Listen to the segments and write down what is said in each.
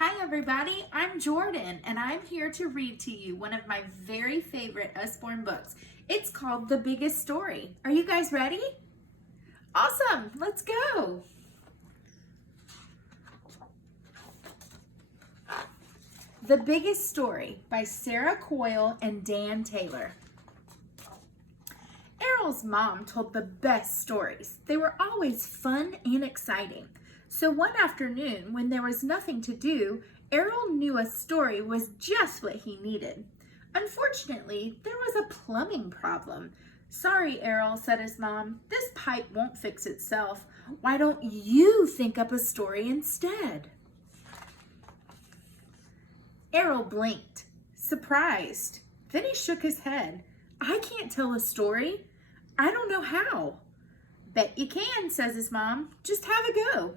Hi everybody, I'm Jordan and I'm here to read to you one of my very favorite Usborne books. It's called The Biggest Story. Are you guys ready? Awesome, let's go. The Biggest Story by Sarah Coyle and Dan Taylor. Errol's mom told the best stories. They were always fun and exciting. So one afternoon, when there was nothing to do, Errol knew a story was just what he needed. Unfortunately, there was a plumbing problem. "Sorry, Errol," said his mom. "This pipe won't fix itself. Why don't you think up a story instead?" Errol blinked, surprised. Then he shook his head. "I can't tell a story. I don't know how." "Bet you can," says his mom. "Just have a go."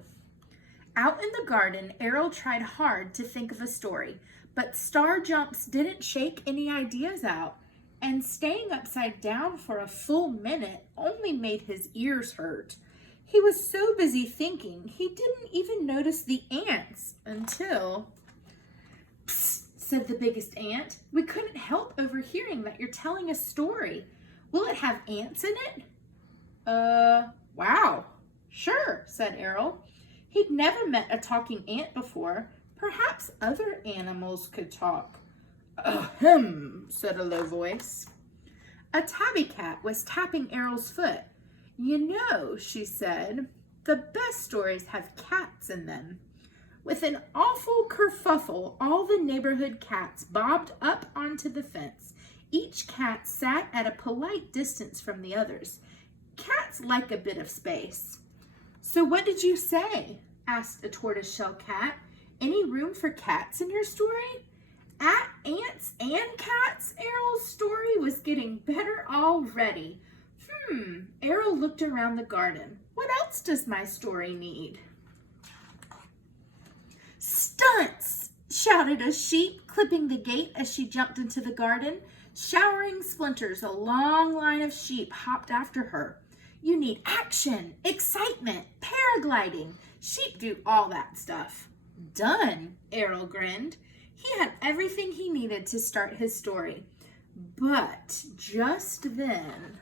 Out in the garden, Errol tried hard to think of a story, but star jumps didn't shake any ideas out, and staying upside down for a full minute only made his ears hurt. He was so busy thinking, he didn't even notice the ants until... "Psst," said the biggest ant. "We couldn't help overhearing that you're telling a story. Will it have ants in it?" Wow. "Sure," said Errol. He'd never met a talking ant before. Perhaps other animals could talk. "Ahem," said a low voice. A tabby cat was tapping Errol's foot. "You know," she said, "the best stories have cats in them." With an awful kerfuffle, all the neighborhood cats bobbed up onto the fence. Each cat sat at a polite distance from the others. Cats like a bit of space. "So what did you say?" asked a tortoiseshell cat. "Any room for cats in your story?" At ants and cats, Errol's story was getting better already. Errol looked around the garden. What else does my story need? "Stunts!" shouted a sheep, clipping the gate as she jumped into the garden. Showering splinters, a long line of sheep hopped after her. "You need action, excitement, paragliding. Sheep do all that stuff." "Done," Errol grinned. He had everything he needed to start his story. But just then,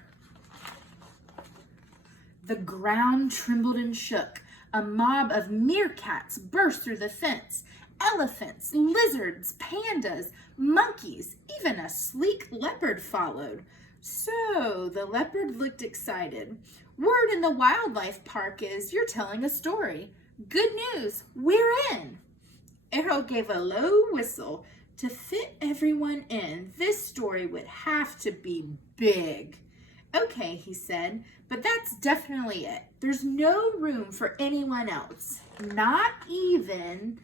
the ground trembled and shook. A mob of meerkats burst through the fence. Elephants, lizards, pandas, monkeys, even a sleek leopard followed. So the leopard looked excited. "Word in the wildlife park is you're telling a story. Good news, we're in." Errol gave a low whistle. To fit everyone in, this story would have to be big. "Okay," he said, "but that's definitely it. There's no room for anyone else. Not even..."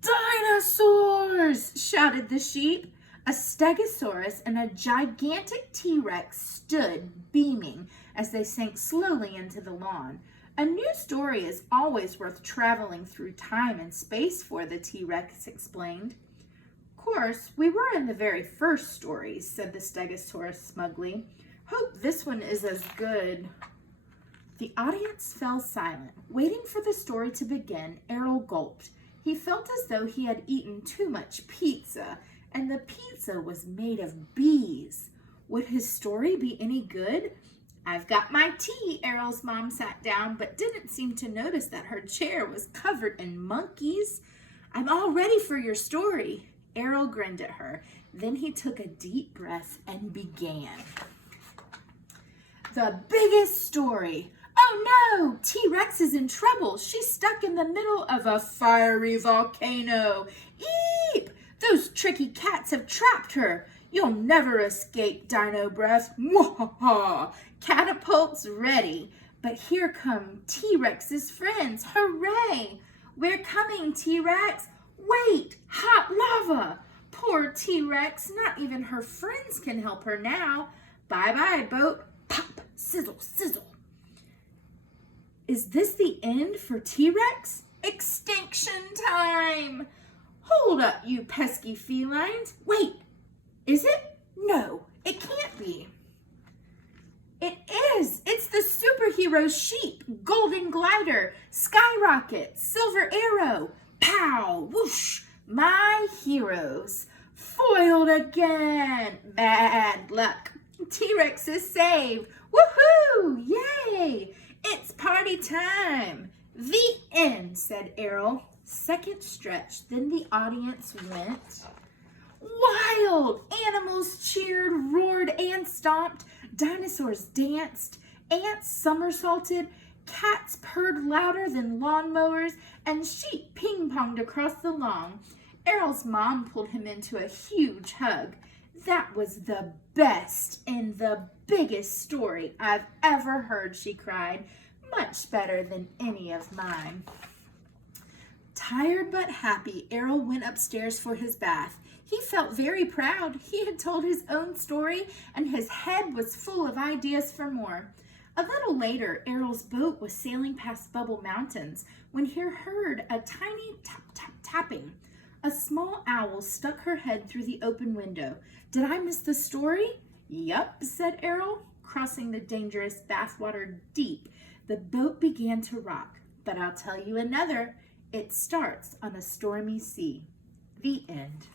"Dinosaurs!" shouted the sheep. A stegosaurus and a gigantic T-Rex stood beaming as they sank slowly into the lawn. "A new story is always worth traveling through time and space for," the T-Rex explained. "Of course, we were in the very first stories," said the stegosaurus smugly. "Hope this one is as good." The audience fell silent. Waiting for the story to begin, Errol gulped. He felt as though he had eaten too much pizza, and the pizza was made of bees. Would his story be any good? "I've got my tea." Errol's mom sat down, but didn't seem to notice that her chair was covered in monkeys. "I'm all ready for your story." Errol grinned at her. Then he took a deep breath and began. The biggest story. "Oh no! T-Rex is in trouble. She's stuck in the middle of a fiery volcano. Eep! Those tricky cats have trapped her. You'll never escape, Dino Breath. Mwahaha! Catapults ready. But here come T-Rex's friends. Hooray! We're coming, T-Rex. Wait! Hot lava! Poor T-Rex. Not even her friends can help her now. Bye-bye, boat. Pop! Sizzle! Sizzle! Is this the end for T-Rex? Extinction time! Hold up, you pesky felines. Wait, is it? No, it can't be. It is. It's the superhero sheep, Golden Glider, Skyrocket, Silver Arrow. Pow! Whoosh! My heroes foiled again. Bad luck. T-Rex is saved. Woohoo! Yay! It's party time. The end, said Errol. Second stretch. Then the audience went wild. Animals cheered, roared, and stomped. Dinosaurs danced. Ants somersaulted. Cats purred louder than lawnmowers, and sheep ping-ponged across the lawn. Errol's mom pulled him into a huge hug. That was the best and the biggest story I've ever heard, she cried. Much better than any of mine. Tired but happy, Errol went upstairs for his bath. He felt very proud. He had told his own story, and his head was full of ideas for more. A little later, Errol's boat was sailing past Bubble Mountains when he heard a tiny tap-tap-tapping. A small owl stuck her head through the open window. Did I miss the story? Yup, said Errol, crossing the dangerous bathwater deep. The boat began to rock, but I'll tell you another. It starts on a stormy sea. The end.